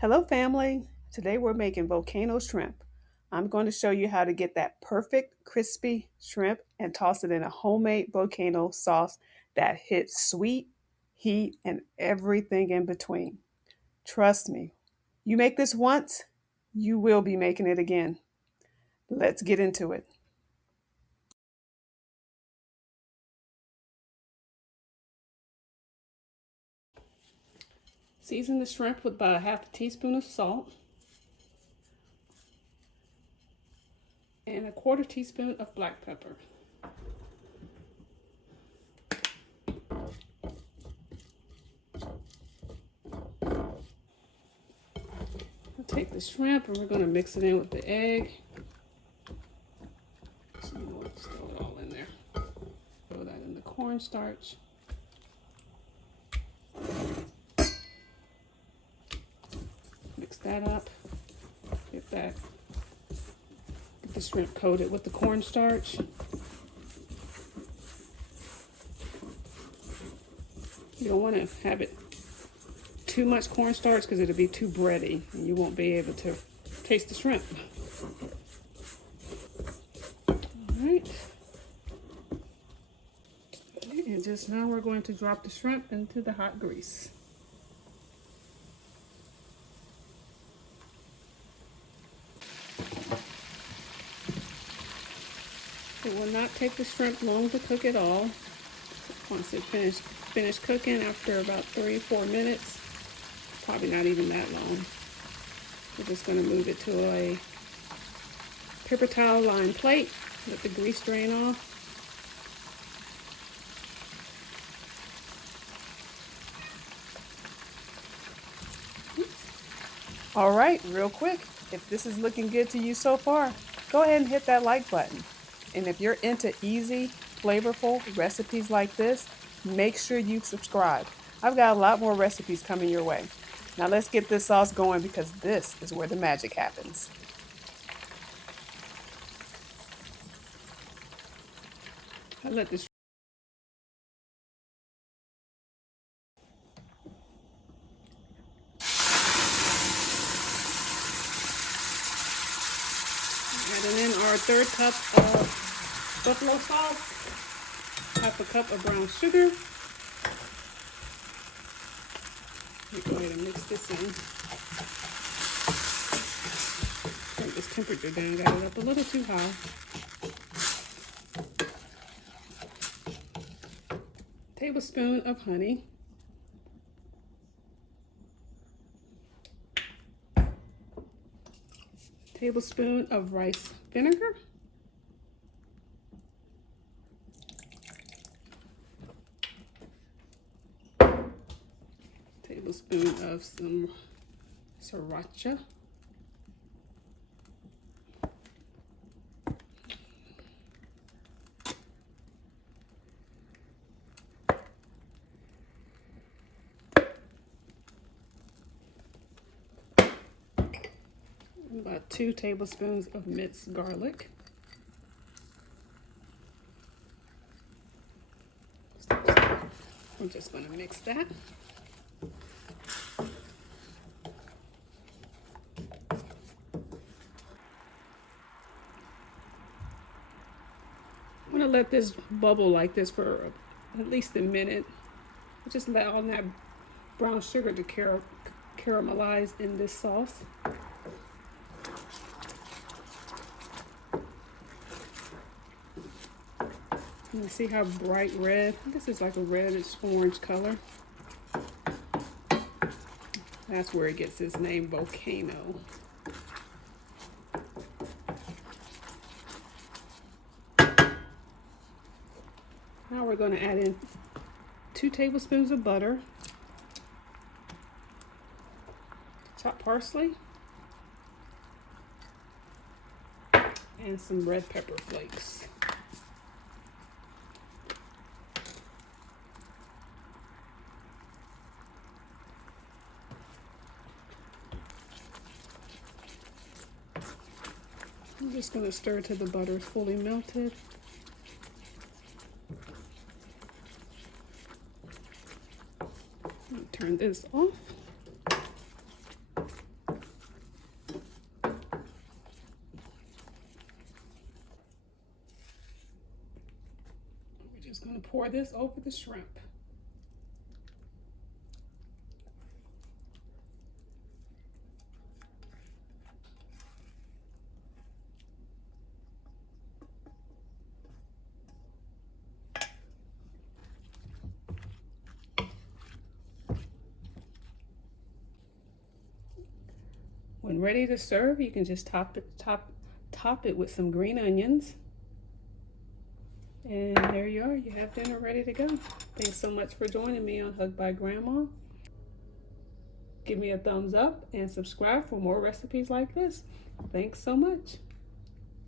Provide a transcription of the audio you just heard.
Hello family! Today we're making volcano shrimp. I'm going to show you how to get that perfect crispy shrimp and toss it in a homemade volcano sauce that hits sweet, heat, and everything in between. Trust me, you make this once, you will be making it again. Let's get into it. Season the shrimp with about a half a teaspoon of salt and a quarter teaspoon of black pepper. Take the shrimp and we're going to mix it in with the egg. So let's throw it all in there. Throw that in the cornstarch. Mix that up. Get the shrimp coated with the cornstarch. You don't want to have it too much cornstarch because it'll be too bready and you won't be able to taste the shrimp. Alright. And just now we're going to drop the shrimp into the hot grease. It will not take the shrimp long to cook at all. Once it finish cooking after about 3-4 minutes, probably not even that long. We're just going to move it to a paper towel lined plate. Let the grease drain off. All right, real quick, if this is looking good to you so far, go ahead and hit that like button. And if you're into easy, flavorful recipes like this, make sure you subscribe. I've got a lot more recipes coming your way. Now let's get this sauce going because this is where the magic happens. I let this adding in our third cup of buffalo sauce, half a cup of brown sugar. Let me go ahead and mix this in. Turn this temperature down, got it up a little too high. Tablespoon of honey. Tablespoon of rice vinegar. Tablespoon of some sriracha. About 2 tablespoons of minced garlic. I'm just going to mix that. I'm going to let this bubble like this for at least a minute. Just let all that brown sugar to caramelize in this sauce. You see how bright red? This is like a reddish orange color. That's where it gets its name, volcano. Now we're going to add in 2 tablespoons of butter, chopped parsley, and some red pepper flakes. I'm just going to stir till the butter is fully melted. Turn this off. just going to pour this over the shrimp. When ready to serve, you can just top it with some green onions. And there you are. You have dinner ready to go. Thanks so much for joining me on Hugged by Grandma. Give me a thumbs up and subscribe for more recipes like this. Thanks so much.